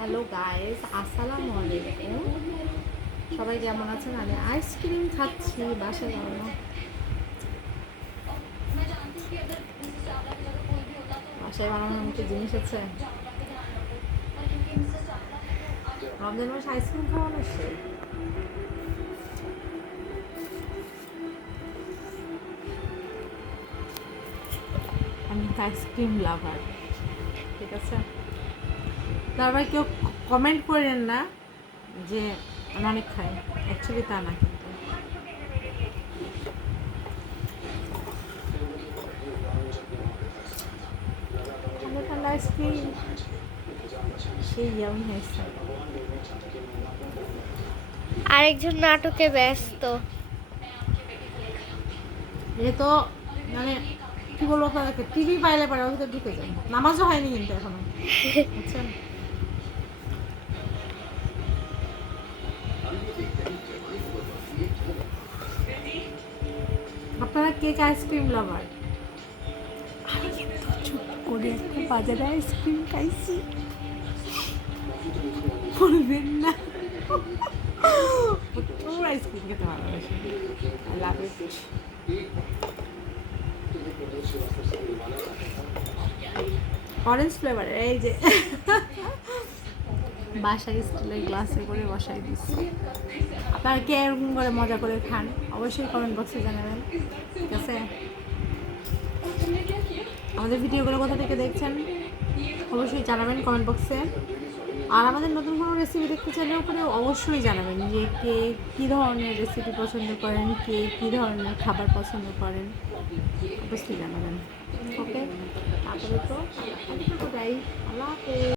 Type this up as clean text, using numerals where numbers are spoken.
Hello guys, আসসালামু আলাইকুম। সবাই কেমন আছেন? আমি আইসক্রিম খাচ্ছি, বাসায় বানানো। বাসায় বানানো একটা জিনিস আছে। রমজান মাসে আইসক্রিম খাওয়ানো সেই। আমি তো আইসক্রিম লাভার, ঠিক আছে? তারপর কেউ কমেন্ট করেন না যে আমি অনেক খাই, অ্যাকচুয়ালি তা না। কিন্তু ঠান্ডা ঠান্ডা আইসক্রিম সেই ইয়ামি হয়েছে। আরেকজন নাটকে ব্যস্ত। এ তো মানে কি বলবো আপনাদেরকে, টিভি পাইলে পারে ওর ভিতরে ঢুকে যায়। নামাজও হয়নি কিন্তু এখনো, বুঝছেন? আপনারা কে কে আইসক্রিম লাভার? আমি কিন্তু চুপ করে একটা বাজারে আইসক্রিম খাইছি, বলবেন না। প্রচুর আইসক্রিম খেতে ভালোবাসি, আই লাভ ইট। অরেঞ্জ ফ্লেভারের এই যে বাসায় স্টিলের গ্লাসে করে বসাই দিচ্ছি। আপনারা কে এরকম করে মজা করে খান অবশ্যই কমেন্ট বক্সে জানাবেন, ঠিক আছে? আমাদের ভিডিওগুলো কোথা থেকে দেখছেন অবশ্যই জানাবেন কমেন্ট বক্সে। আর আমাদের নতুন কোনো রেসিপি দেখতে চাইলেও করে অবশ্যই জানাবেন যে কে কী ধরনের রেসিপি পছন্দ করেন, কে কী ধরনের খাবার পছন্দ করেন, অবশ্যই জানাবেন। ওকে, তারপরে তো আল্লাহ হাফেজ।